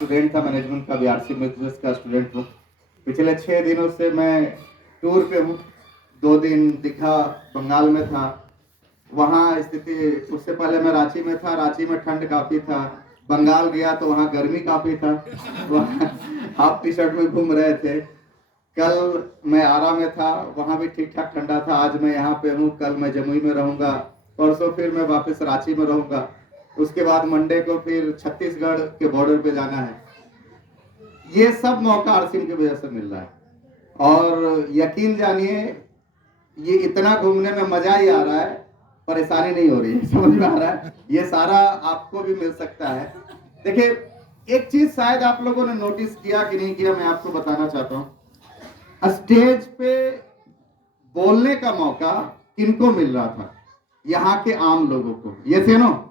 Student था management का, BRC business का स्टूडेंट हूँ। पिछले 6 दिनों से मैं टूर पे हूँ। 2 दिन दीघा बंगाल में था, वहाँ स्थिति। उससे पहले मैं रांची में था, रांची में ठंड काफी था। बंगाल गया तो वहाँ गर्मी काफी था, वहाँ हाफ टी शर्ट में घूम रहे थे। कल मैं आरा में था, वहाँ भी ठीक ठाक ठंडा था। आज मैं यहाँ पे हूँ, कल मैं जमुई में रहूंगा, परसों फिर मैं वापस रांची में रहूंगा। उसके बाद मंडे को फिर छत्तीसगढ़ के बॉर्डर पे जाना है। ये सब मौका आरसीएम की वजह से मिल रहा है, और यकीन जानिए ये इतना घूमने में मजा ही आ रहा है, परेशानी नहीं हो रही है। समझ में आ रहा है? ये सारा आपको भी मिल सकता है। देखिए, एक चीज शायद आप लोगों ने नोटिस किया कि नहीं किया, मैं आपको बताना चाहता हूँ। स्टेज पे बोलने का मौका किनको मिल रहा था? यहाँ के आम लोगों को। ये से नो,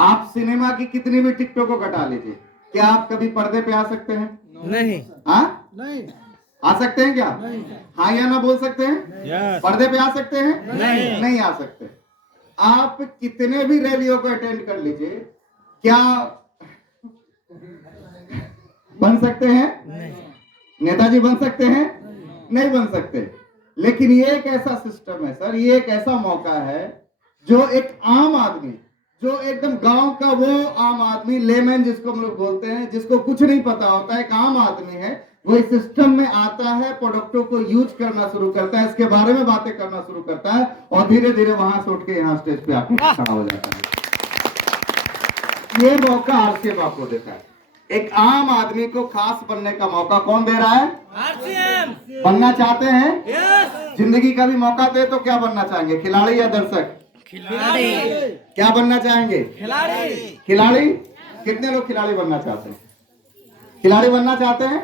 आप सिनेमा की कितनी भी टिकटों को कटा लीजिए, क्या आप कभी पर्दे पे आ सकते हैं? नहीं। हाँ, नहीं। आ सकते हैं क्या? नहीं। हाँ या ना बोल सकते हैं? यस। पर्दे पे आ सकते हैं? नहीं। नहीं आ सकते। आप कितने भी रैलियों को अटेंड कर लीजिए, क्या बन सकते हैं? नहीं। नेताजी बन सकते हैं? नहीं बन सकते। लेकिन ये एक ऐसा सिस्टम है सर, ये एक ऐसा मौका है जो एक आम आदमी, जो एकदम गांव का वो आम आदमी, लेमैन जिसको हम लोग बोलते हैं, जिसको कुछ नहीं पता होता, एक आम आदमी है, वो इस सिस्टम में आता है, प्रोडक्टों को यूज करना शुरू करता है, इसके बारे में बातें करना शुरू करता है, और धीरे धीरे वहां से उठ के यहाँ स्टेज पे आके खड़ा हो जाता है। ये मौका आरसीएम आपको देता है। एक आम आदमी को खास बनने का मौका कौन दे रहा है? आरसीएम। बनना चाहते हैं? यस। जिंदगी का भी मौका दे तो क्या बनना चाहेंगे, खिलाड़ी या दर्शक? खिलाड़ी। क्या बनना चाहेंगे? खिलाड़ी। खिलाड़ी। कितने लोग खिलाड़ी बनना चाहते हैं? खिलाड़ी बनना चाहते हैं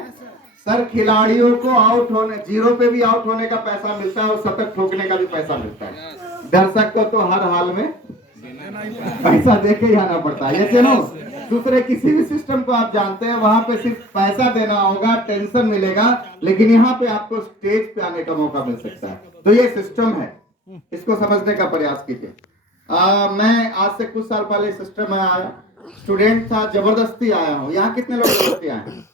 सर? खिलाड़ियों को आउट होने, जीरो पे भी आउट होने का पैसा मिलता है, और शतक ठोकने का भी पैसा मिलता है। दर्शक को तो हर हाल में पैसा दे के ही आना पड़ता है। ये चलो, दूसरे किसी भी सिस्टम को आप जानते हैं, वहां पे सिर्फ पैसा देना होगा, टेंशन मिलेगा, लेकिन यहाँ पे आपको स्टेज पे आने का मौका मिल सकता है। तो ये सिस्टम है, इसको समझने का प्रयास कीजिए। मैं आज से कुछ साल पहले सिस्टम में आया, स्टूडेंट था, जबरदस्ती आया हूँ। यहाँ कितने लोग जबरदस्ती आए हैं?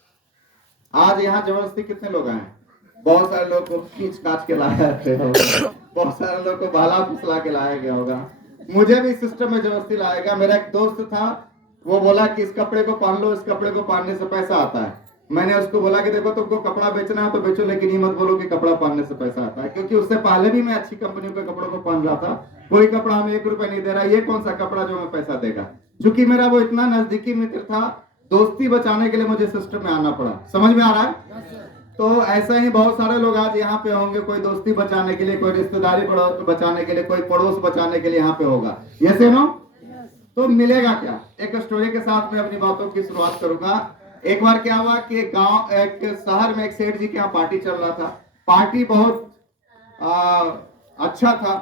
आज यहाँ जबरदस्ती कितने लोग आए हैं? बहुत सारे लोग को खींच काच के लाया होगा, बहुत सारे लोग को भाला फुसला के लाया गया होगा। मुझे भी सिस्टम में जबरदस्ती लाया गया। मेरा एक दोस्त था, वो बोला कि इस कपड़े को पहन लो, इस कपड़े को पहनने से पैसा आता है। मैंने उसको बोला कि देखो, तुमको कपड़ा बेचना है तो बेचो, लेकिन ये मत बोलो कि कपड़ा पहनने से पैसा आता है, क्योंकि उससे पहले भी मैं अच्छी कंपनियों के कपड़ों को पहन रहा था। कोई कपड़ा हमें 1 रुपए नहीं दे रहा, ये कौन सा कपड़ा जो हमें पैसा देगा? क्योंकि मेरा वो इतना नजदीकी मित्र था, दोस्ती बचाने के लिए मुझे सिस्टम में आना पड़ा। समझ में आ रहा है? तो ऐसे ही बहुत सारे लोग आज यहाँ पे होंगे, कोई दोस्ती बचाने के लिए, कोई रिश्तेदारी बचाने के लिए, कोई पड़ोस बचाने के लिए यहाँ पे होगा। ये से नो, तो मिलेगा क्या? एक स्टोरी के साथ मैं अपनी बातों की शुरुआत करूंगा। एक बार क्या हुआ कि एक शहर में एक सेठ जी के यहाँ पार्टी चल रहा था। पार्टी बहुत अच्छा था,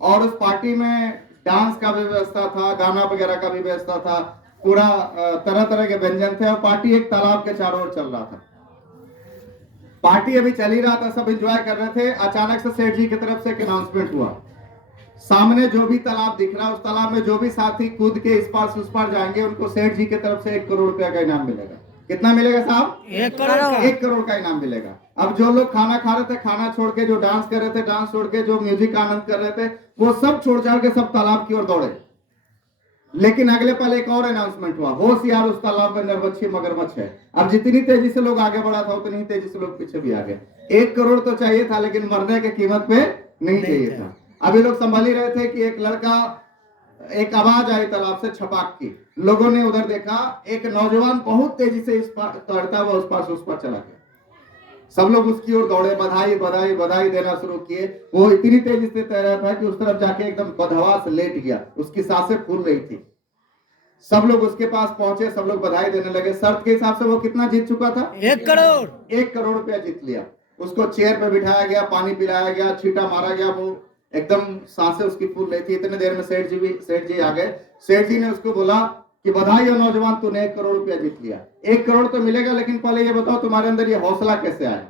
और उस पार्टी में डांस का भी व्यवस्था था, गाना वगैरह का भी व्यवस्था था, पूरा तरह तरह के व्यंजन थे, और पार्टी एक तालाब के चारों ओर चल रहा था। पार्टी अभी चल ही रहा था, सब एंजॉय कर रहे थे। अचानक से सेठ जी की तरफ से एक अनाउंसमेंट हुआ, सामने जो भी तालाब दिख रहा है, उस तालाब में जो भी साथी कूद के इस पार से उस पार जाएंगे, उनको सेठ जी की तरफ से 1 करोड़ रुपया का इनाम मिलेगा। कितना मिलेगा साहब? 1 करोड़। 1 करोड़ का इनाम मिलेगा। अब जो लोग खाना खा रहे थे, खाना छोड़ के, जो डांस कर रहे थे, डांस छोड़ के, जो म्यूजिक का आनंद कर रहे थे, वो सब छोड़ छाड़ के सब तालाब की ओर दौड़े। लेकिन अगले पल एक और अनाउंसमेंट हुआ, होशियार, उस तालाब में नरबच्छी मगरमच्छ है। अब जितनी तेजी से लोग आगे बढ़ा था, उतनी ही तेजी से लोग पीछे भी आ गए। 1 करोड़ तो चाहिए था, लेकिन मरने की कीमत पे नहीं चाहिए था। अभी लोग संभाल ही रहे थे कि एक लड़का, एक आवाज आई तालाब से, छपाक की। लोगों ने उधर देखा, एक नौजवान बहुत तेजी से इस पार तैरता हुआ उस पार से उस पार चला गया। सब लोग उसकी ओर दौड़े, बधाई बधाई बधाई देना शुरू किए। वो इतनी तेजी से तैरा था कि उस तरफ जाके एकदम बदहवा से लेट गया, उसकी सांसें फूल रही थी। सब लोग उसके पास पहुंचे, सब लोग बधाई देने लगे। शर्त के हिसाब से वो कितना जीत चुका था? 1 करोड़। 1 करोड़ रुपया जीत लिया। उसको चेयर पे बिठाया गया, पानी पिलाया गया, छींटा मारा गया, वो एकदम सांसें उसकी फूल रही थी। इतने देर में सेठ जी आ गए। सेठ जी ने उसको बोला कि बधाई हो नौजवान, तूने 1 करोड़ रुपया जीत लिया। 1 करोड़ तो मिलेगा, लेकिन पहले ये बताओ तुम्हारे अंदर ये हौसला कैसे आया?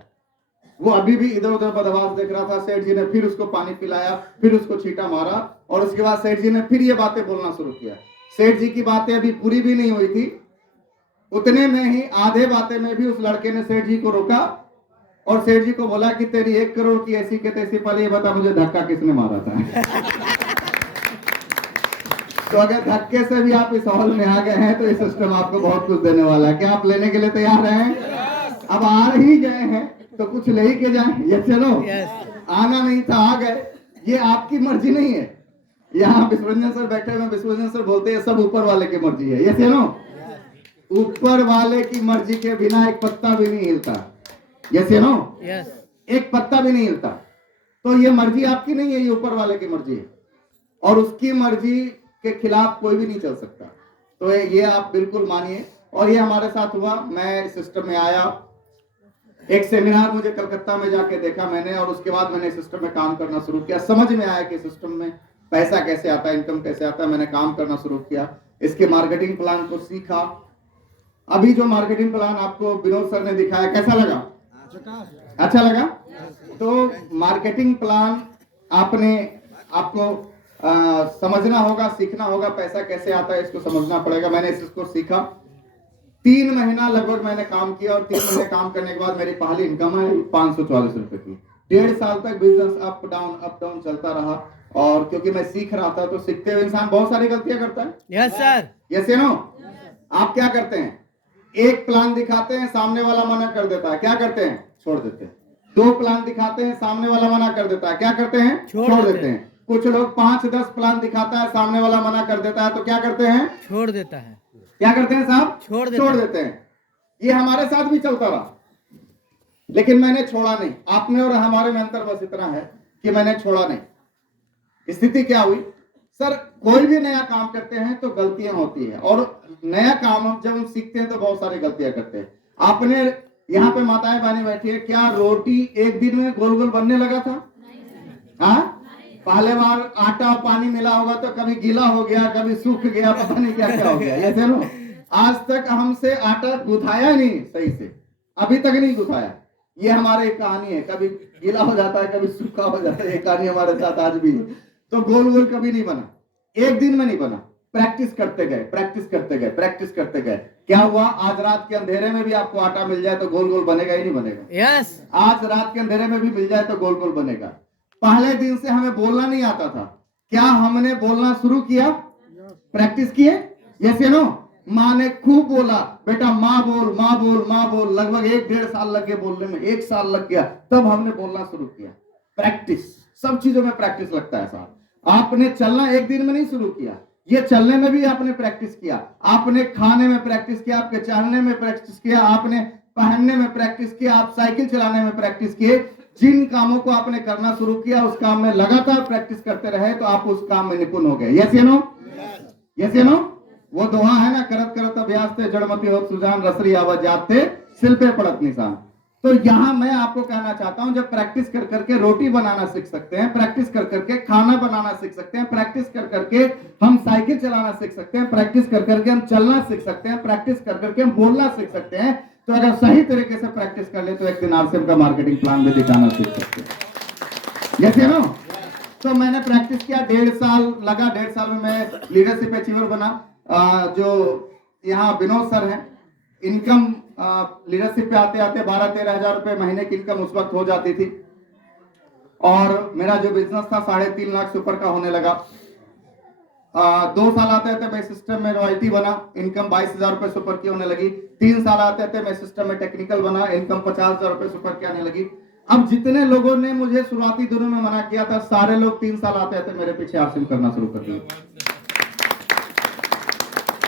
वो अभी भी इधर उधर बदहवास देख रहा था। सेठ जी ने फिर उसको पानी पिलाया, फिर उसको छींटा मारा, और उसके बाद सेठ जी ने फिर ये बातें बोलना शुरू किया। सेठ जी की बातें अभी पूरी भी नहीं हुई थी उतने में ही आधे बातें में भी उस लड़के ने सेठ जी को रोका और सेठ जी को बोला कि तेरी 1 करोड़ की ऐसी के तैसी, पहले ये बता मुझे धक्का किसने मारा था। तो अगर धक्के से भी आप इस हॉल में आ गए हैं तो ये सिस्टम आपको बहुत कुछ देने वाला है। क्या आप लेने के लिए तैयार हैं? अब आ ही गए हैं तो कुछ ले ही के जाएं। ये चलो, आना नहीं था आ गए, ये आपकी मर्जी नहीं है। यहाँ विश्वरंजन सर बैठे हुए, विश्वरंजन सर बोलते हैं सब ऊपर वाले की मर्जी है। ये चलो, ऊपर वाले की मर्जी के बिना एक पत्ता भी नहीं हिलता। यस या नो? एक पत्ता भी नहीं हिलता। तो ये मर्जी आपकी नहीं है, ये ऊपर वाले की मर्जी है और उसकी मर्जी के खिलाफ कोई भी नहीं चल सकता। तो ये आप बिल्कुल मानिए। और ये हमारे साथ हुआ। मैं इस सिस्टम में आया, एक सेमिनार मुझे कलकत्ता में जाके देखा मैंने और उसके बाद मैंने सिस्टम में काम करना शुरू किया। समझ में आया कि सिस्टम में पैसा कैसे आता है, इनकम कैसे आता है। मैंने काम करना शुरू किया, इसके मार्केटिंग प्लान को सीखा। अभी जो मार्केटिंग प्लान आपको विनोद सर ने दिखाया कैसा लगा? अच्छा लगा? तो मार्केटिंग प्लान आपको समझना होगा, सीखना होगा। पैसा कैसे आता है इसको समझना पड़ेगा। मैंने इसको सीखा, 3 महीना लगभग मैंने काम किया और 3 महीने काम करने के बाद मेरी पहली इनकम है 544 रुपए की। 1.5 साल तक बिजनेस अप डाउन चलता रहा। और क्योंकि मैं सीख रहा था, तो सीखते हुए इंसान बहुत सारी गलतियां करता है। Yes sir. Yes no? आप क्या करते हैं? एक प्लान दिखाते हैं, सामने वाला मना कर देता है, क्या करते हैं? छोड़ देते हैं। 2 प्लान दिखाते हैं, सामने वाला मना कर देता है, क्या करते हैं? छोड़ देते हैं। कुछ लोग 5-10 प्लान दिखाता है, सामने वाला मना कर देता है, तो क्या करते हैं? छोड़ देता है। क्या करते हैं साहब? छोड़ देते हैं। ये हमारे साथ भी चलता रहा, लेकिन मैंने छोड़ा नहीं। आप में और हमारे में अंतर बस इतना है कि मैंने छोड़ा नहीं। स्थिति क्या हुई सर? कोई भी नया काम करते हैं तो गलतियां होती है और नया काम जब हम सीखते हैं तो बहुत सारी गलतियां करते हैं। आपने यहाँ पे माताएं बहनें बैठी है, क्या रोटी एक दिन में गोल गोल बनने लगा था? हाँ, पहले बार आटा पानी मिला होगा तो कभी गीला हो गया, कभी सूख गया, पता नहीं क्या क्या हो गया। ये चलो, आज तक हमसे आटा गुथाया नहीं सही से, अभी तक नहीं गुथाया। ये हमारे कहानी है, कभी गीला हो जाता है, कभी सूखा हो जाता है। ये कहानी हमारे साथ आज भी है। तो गोल गोल कभी नहीं बना, एक दिन में नहीं बना। प्रैक्टिस करते गए, प्रैक्टिस करते गए, प्रैक्टिस करते गए। क्या हुआ? आज रात के अंधेरे में भी आपको आटा मिल जाए तो गोल गोल बनेगा ही नहीं बनेगा? यस। आज रात के अंधेरे में भी मिल जाए तो गोल गोल बनेगा। पहले दिन से हमें बोलना नहीं आता था, क्या हमने बोलना शुरू किया? प्रैक्टिस किए? यस या नो? माँ ने खूब बोला, बेटा माँ बोल, माँ बोल, माँ बोल। लगभग 1-1.5 साल लग गए बोलने में, 1 साल लग गया, तब हमने बोलना शुरू किया। प्रैक्टिस, सब चीजों में प्रैक्टिस लगता है साहब। आपने चलना एक दिन में नहीं शुरू किया, ये चलने में भी आपने प्रैक्टिस किया, आपने खाने में प्रैक्टिस किया, आपके चलने में प्रैक्टिस किया, आपने पहनने में प्रैक्टिस किया, आप साइकिल चलाने में प्रैक्टिस किए। जिन कामों को आपने करना शुरू किया उस काम में लगातार प्रैक्टिस करते रहे तो आप उस काम में निपुण हो गए। यस या नो? यस या नो? वो दोहा है ना, करत करत अभ्यास थे जड़मती होत सुजान, रसरी आवाज जाते सिल पे पड़त निशान। तो यहां मैं आपको कहना चाहता हूं, जब प्रैक्टिस कर करके रोटी बनाना सीख सकते हैं, प्रैक्टिस कर करके खाना बनाना सीख सकते हैं, प्रैक्टिस कर करके हम साइकिल चलाना सीख सकते हैं, प्रैक्टिस कर करके हम चलना सीख सकते हैं, प्रैक्टिस कर करके हम बोलना सीख सकते हैं। तो अगर सही तरीके से प्रैक्टिस कर ले तो एक दिन आरसीएम का मार्केटिंग प्लान भी दिखाना सीख सकते हैं। यस या नो? तो मैंने प्रैक्टिस किया, 1.5 साल लगा। 1.5 साल में मैं लीडरशिप अचीवर बना। जो यहाँ विनोद सर हैं, इनकम लीडरशिप पे आते आते 12-13 हजार रुपए महीने की इनकम उस वक्त हो जाती थी और मेरा जो बिजनेस था 3.5 लाख से ऊपर का होने लगा। 2 साल आते आते मैं सिस्टम में रॉयल्टी बना, इनकम 22,000 रुपए से ऊपर की होने लगी। 3 साल आते आते मैं सिस्टम में टेक्निकल बना, इनकम 50,000 रुपए से ऊपर की आने लगी। अब जितने लोगों ने मुझे शुरुआती दिनों में मना किया था, सारे लोग 3 साल आते आते मेरे पीछे आरसीएम करना शुरू कर दिए।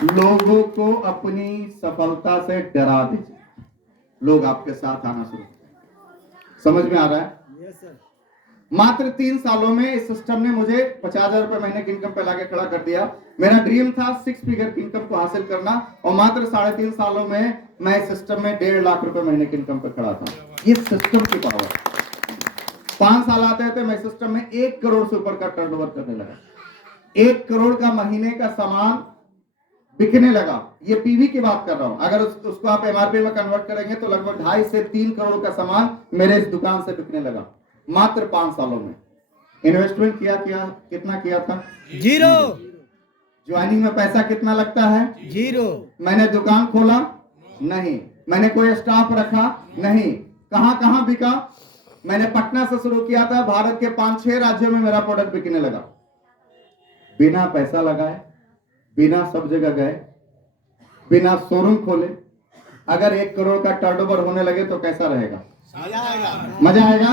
लोगों को अपनी सफलता से डरा दीजिए, लोग आपके साथ आना शुरू करेंगे। समझ में आ रहा है? Yes sir. मात्र 3 सालों में इस सिस्टम ने मुझे 50,000 रुपए महीने की इनकम पे लाके खड़ा कर दिया। मेरा ड्रीम था 6 फिगर की इनकम को हासिल करना और मात्र 3.5 सालों में मैं इस सिस्टम में 1.5 लाख रुपए महीने की इनकम पे खड़ा था। ये सिस्टम की पावर। 5 साल आते थे मैं सिस्टम में 1 करोड़ से ऊपर का टर्नओवर करने लगा। 1 करोड़ का महीने का सामान बिकने लगा। ये पीवी की बात कर रहा हूं। अगर उसको आप एमआरपी में कन्वर्ट करेंगे तो लगभग 2.5 से 3 करोड़ का सामान मेरे इस दुकान से बिकने लगा मात्र 5 सालों में। इन्वेस्टमेंट कितना किया था? 0। ज्वाइनिंग में पैसा कितना लगता है? 0। मैंने दुकान खोला, नहीं। मैंने कोई स्टाफ रखा? नहीं। कहां कहां बिका? मैंने पटना से शुरू किया था, भारत के 5-6 राज्यों में मेरा प्रोडक्ट बिकने लगा, बिना पैसा लगाए, बिना सब जगह गए, बिना शोरूम खोले। अगर 1 करोड़ का टर्नओवर होने लगे तो कैसा रहेगा? मजा आएगा।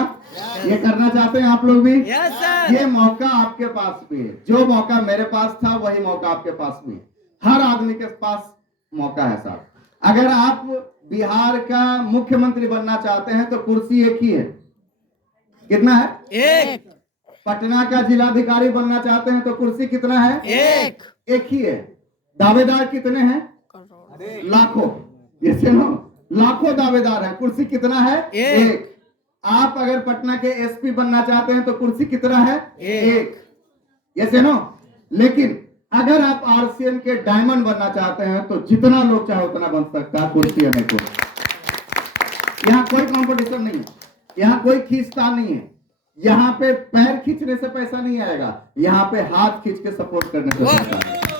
ये करना चाहते हैं आप लोग भी? Yes sir. ये मौका आपके पास भी है। जो मौका मेरे पास था वही मौका आपके पास भी है। हर आदमी के पास मौका है साहब। अगर आप बिहार का मुख्यमंत्री बनना चाहते हैं तो कुर्सी एक ही है। कितना है? एक। पटना का जिलाधिकारी बनना चाहते हैं तो कुर्सी कितना है? एक। एक ही है। दावेदार कितने हैं? लाखों। ये सुनो, लाखों दावेदार हैं, कुर्सी कितना है? एक। आप अगर पटना के एसपी बनना चाहते हैं तो कुर्सी कितना है? एक। ये सुनो, लेकिन अगर आप आरसीएम के डायमंड बनना चाहते हैं तो जितना लोग चाहे उतना बन सकता है, कुर्सी है नहीं। यहाँ कोई कंपटीशन नहीं है, यहाँ कोई खींचतान नहीं है, यहाँ पे पैर खींचने से पैसा नहीं आएगा, यहाँ पे हाथ खींच के सपोर्ट करने से पैसा आएगा।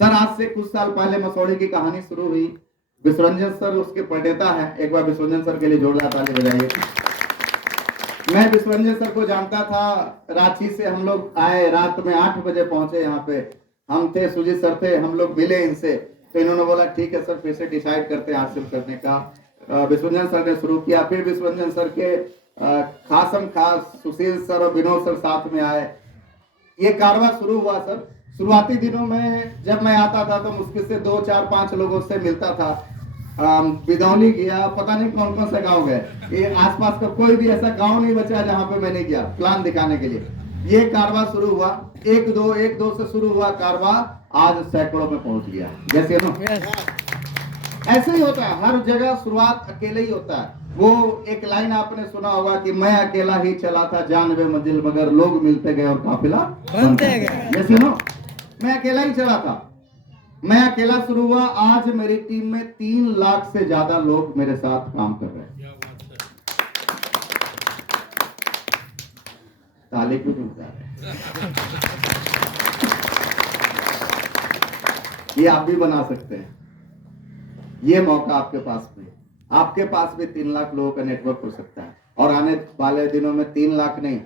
सर आज से कुछ साल पहले मसौड़ी की कहानी शुरू हुई। विश्वरंजन सर उसके प्रणेता है। एक बार विश्वरंजन सर के लिए जोरदार ताली बजाइए। मैं विश्वरंजन सर को जानता था। रांची से हम लोग आए, रात में 8 बजे पहुंचे यहाँ पे। हम थे, सुजीत सर थे, हम लोग मिले इनसे, तो इन्होंने बोला ठीक है सर, फिर से डिसाइड करते हैं आरसीएम करने का। विश्वरंजन सर ने शुरू किया। फिर विश्वरंजन सर के खासम खास सुशील सर और विनोद सर साथ में आए। ये कारवा शुरू हुआ सर। शुरुआती दिनों में जब मैं आता था तो मुश्किल से 2, 4, 5 लोगों से मिलता था। बिदौली गया, पता नहीं कौन कौन सा गांव गए, ये आसपास का कोई भी ऐसा गांव नहीं बचा जहां पे मैं नहीं गया प्लान दिखाने के लिए। ये कारवा शुरू हुआ, 1-2 से शुरू हुआ कारवा, आज सैकड़ों में पहुंच गया। जैसे ना ऐसे ही होता है, हर जगह शुरुआत अकेले ही होता है। वो एक लाइन आपने सुना होगा कि मैं अकेला ही चला था 92 मंजिल, मगर लोग मिलते गए और काफिला बनते गए। जैसे ना मैं अकेला ही चला था, मैं अकेला शुरू हुआ। आज मेरी टीम में 3 लाख से ज्यादा लोग मेरे साथ काम कर रहे हैं। ताली क्यों बजा रहे हैं? ये आप भी बना सकते हैं। ये मौका आपके पास भी, आपके पास भी 3 लाख लोगों का नेटवर्क हो सकता है। और आने वाले दिनों में 3 लाख नहीं,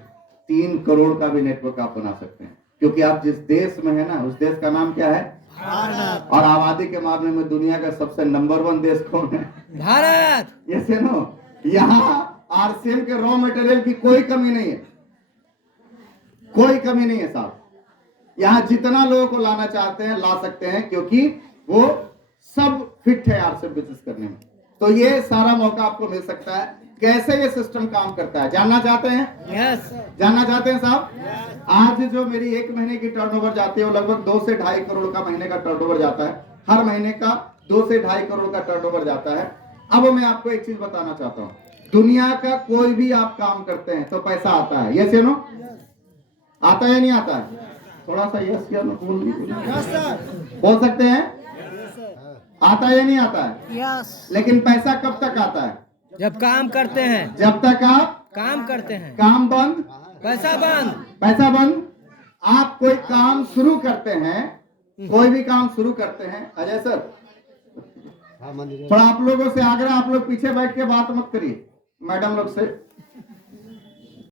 3 करोड़ का भी नेटवर्क आप बना सकते हैं। क्योंकि आप जिस देश में है ना, उस देश का नाम क्या है? भारत। और आबादी के मामले में दुनिया का सबसे नंबर 1 देश कौन है? भारत। ये सुनो, यहाँ आरसीएम के रॉ मटेरियल की कोई कमी नहीं है, कोई कमी नहीं है साहब। यहाँ जितना लोगों को लाना चाहते हैं ला सकते हैं, क्योंकि वो सब फिट है आरसीएम बिजनेस करने में। तो ये सारा मौका आपको मिल सकता है। कैसे ये सिस्टम काम करता है जानना चाहते हैं? यस। जानना चाहते हैं साहब? आज जो मेरी 1 महीने की टर्नओवर जाती है वो लगभग 2 से 2.5 करोड़ का महीने का टर्नओवर जाता है। हर महीने का 2 से 2.5 करोड़ का टर्नओवर जाता है। अब मैं आपको एक चीज बताना चाहता हूँ, दुनिया का कोई भी आप काम करते हैं तो पैसा आता है। यस या नो? आता है या नहीं आता है? थोड़ा सा यस या नो बोल सकते हैं? आता है या नहीं आता है? यस। लेकिन पैसा कब तक आता है? जब काम करते हैं। जब तक आप काम करते हैं। काम बंद, पैसा बंद। पैसा बंद। आप कोई काम शुरू करते हैं, कोई भी काम शुरू करते हैं, अजय सर थोड़ा आप लोगों से आग्रह, आप लोग पीछे बैठ के बात मत करिए मैडम लोग से।